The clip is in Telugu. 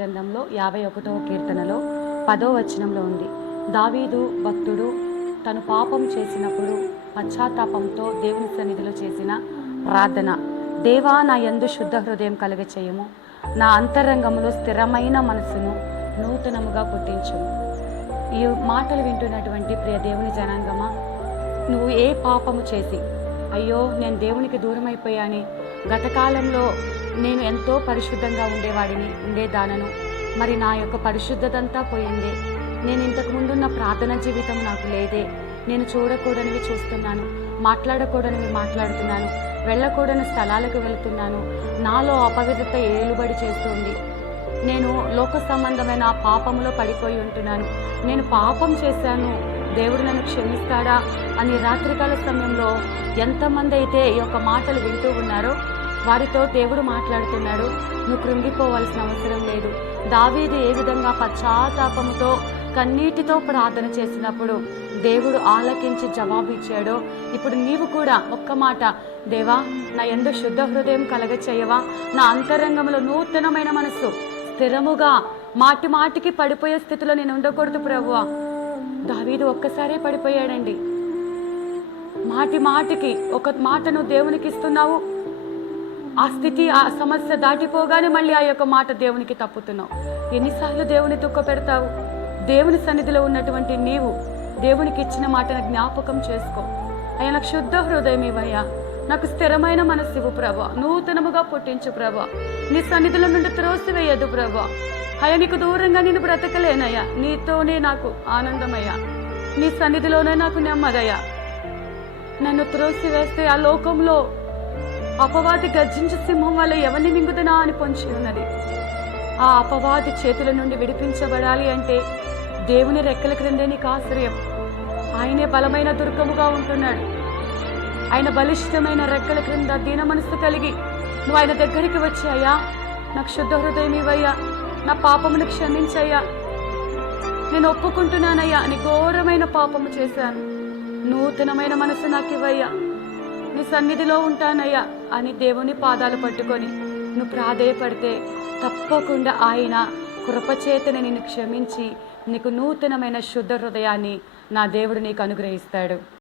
గ్రంథంలో 51వ కీర్తనలో 10వ వచనంలో ఉంది. దావీదు భక్తుడు తను పాపం చేసినప్పుడు పశ్చాత్తాపంతో దేవుని సన్నిధిలో చేసిన ప్రార్థన, దేవా నా యందు శుద్ధ హృదయం కలుగచేయము, నా అంతరంగములో స్థిరమైన మనసును నూతనముగా పుట్టించుము. ఈ మాటలు వింటున్నటువంటి ప్రియ దేవుని జనాంగమా, నువ్వు ఏ పాపము చేసి అయ్యో నేను దేవునికి దూరం అయిపోయాని, గత కాలంలో నేను ఎంతో పరిశుద్ధంగా ఉండేదానను, మరి నా యొక్క పరిశుద్ధతంతా పోయిందే, నేను ఇంతకు ముందున్న ప్రార్థన జీవితం నాకు లేదే, నేను చూడకూడనివి చూస్తున్నాను, మాట్లాడకూడనివి మాట్లాడుతున్నాను, వెళ్ళకూడని స్థలాలకు వెళుతున్నాను, నాలో అపవిత్రత ఏలుబడి చేస్తుంది, నేను లోక సంబంధమైన పాపంలో పడిపోయి ఉంటున్నాను, నేను పాపం చేశాను, దేవుడు నన్ను క్షమిస్తాడా అని రాత్రికాల సమయంలో ఎంతమంది అయితే ఈ యొక్క మాటలు వింటూ ఉన్నారో వారితో దేవుడు మాట్లాడుతున్నాడు. నువ్వు కృంగిపోవాల్సిన అవసరం లేదు. దావీదు ఏ విధంగా పశ్చాత్తాపముతో కన్నీటితో ప్రార్థన చేసినప్పుడు దేవుడు ఆలకించి జవాబు ఇచ్చాడో, ఇప్పుడు నీవు కూడా ఒక్క మాట, దేవా నా యందు శుద్ధ హృదయం కలగచేయవా, నా అంతరంగంలో నూతనమైన మనస్సు స్థిరముగా, మాటి మాటికి పడిపోయే స్థితిలో నేను ఉండకూడదు ప్రభువా. దావీదు ఒక్కసారే పడిపోయాడండి. మాటి మాటికి ఒక మాటను దేవునికి ఇస్తున్నావు, ఆ స్థితి ఆ సమస్య దాటిపోగానే మళ్ళీ ఆ యొక్క మాట దేవునికి తప్పుతున్నావు. ఎన్నిసార్లు దేవుని దుఃఖ పెడతావు? దేవుని సన్నిధిలో ఉన్నటువంటి నీవు దేవునికి ఇచ్చిన మాటను జ్ఞాపకం చేసుకో. అయ్యా నాకు శుద్ధ హృదయం ఇవ్వయ్యా, నాకు స్థిరమైన మనస్సు ఇవ్వు ప్రభా, నూతనముగా పుట్టించు ప్రభా, నీ సన్నిధిలో నుండి త్రోసివేయద్దు ప్రభా. అయ్యా నీకు దూరంగా నేను బ్రతకలేనయ్యా, నీతోనే నాకు ఆనందమయ్యా, నీ సన్నిధిలోనే నాకు నెమ్మదయ్యా. నన్ను త్రోసివేస్తే ఆ లోకంలో అపవాది గర్జించు సింహం వల్ల ఎవరిని మింగుదనా అని పొంచి ఉన్నది. ఆ అపవాది చేతుల నుండి విడిపించబడాలి అంటే దేవుని రెక్కల క్రిందే నీకు ఆశ్రయం. ఆయనే బలమైన దుర్గముగా ఉంటున్నాడు. ఆయన బలిష్టమైన రెక్కల క్రింద దీన మనసు కలిగి నువ్వు ఆయన దగ్గరికి వచ్చి, అయ్యా నాకు శుద్ధ హృదయం ఇవ్వయ్యా, నా పాపమును క్షమించయ్యా, నేను ఒప్పుకుంటున్నానయ్యా, నీ ఘోరమైన పాపము చేశాను, నూతనమైన మనసు నాకు ఇవ్వయ్యా, నీ సన్నిధిలో ఉంటానయ్యా అని దేవుని పాదాలు పట్టుకొని నువ్వు ప్రాధేయపడితే తప్పకుండా ఆయన కృపచేతని నిన్ను క్షమించి నీకు నూతనమైన శుద్ధ హృదయాన్ని నా దేవుడు నీకు అనుగ్రహిస్తాడు.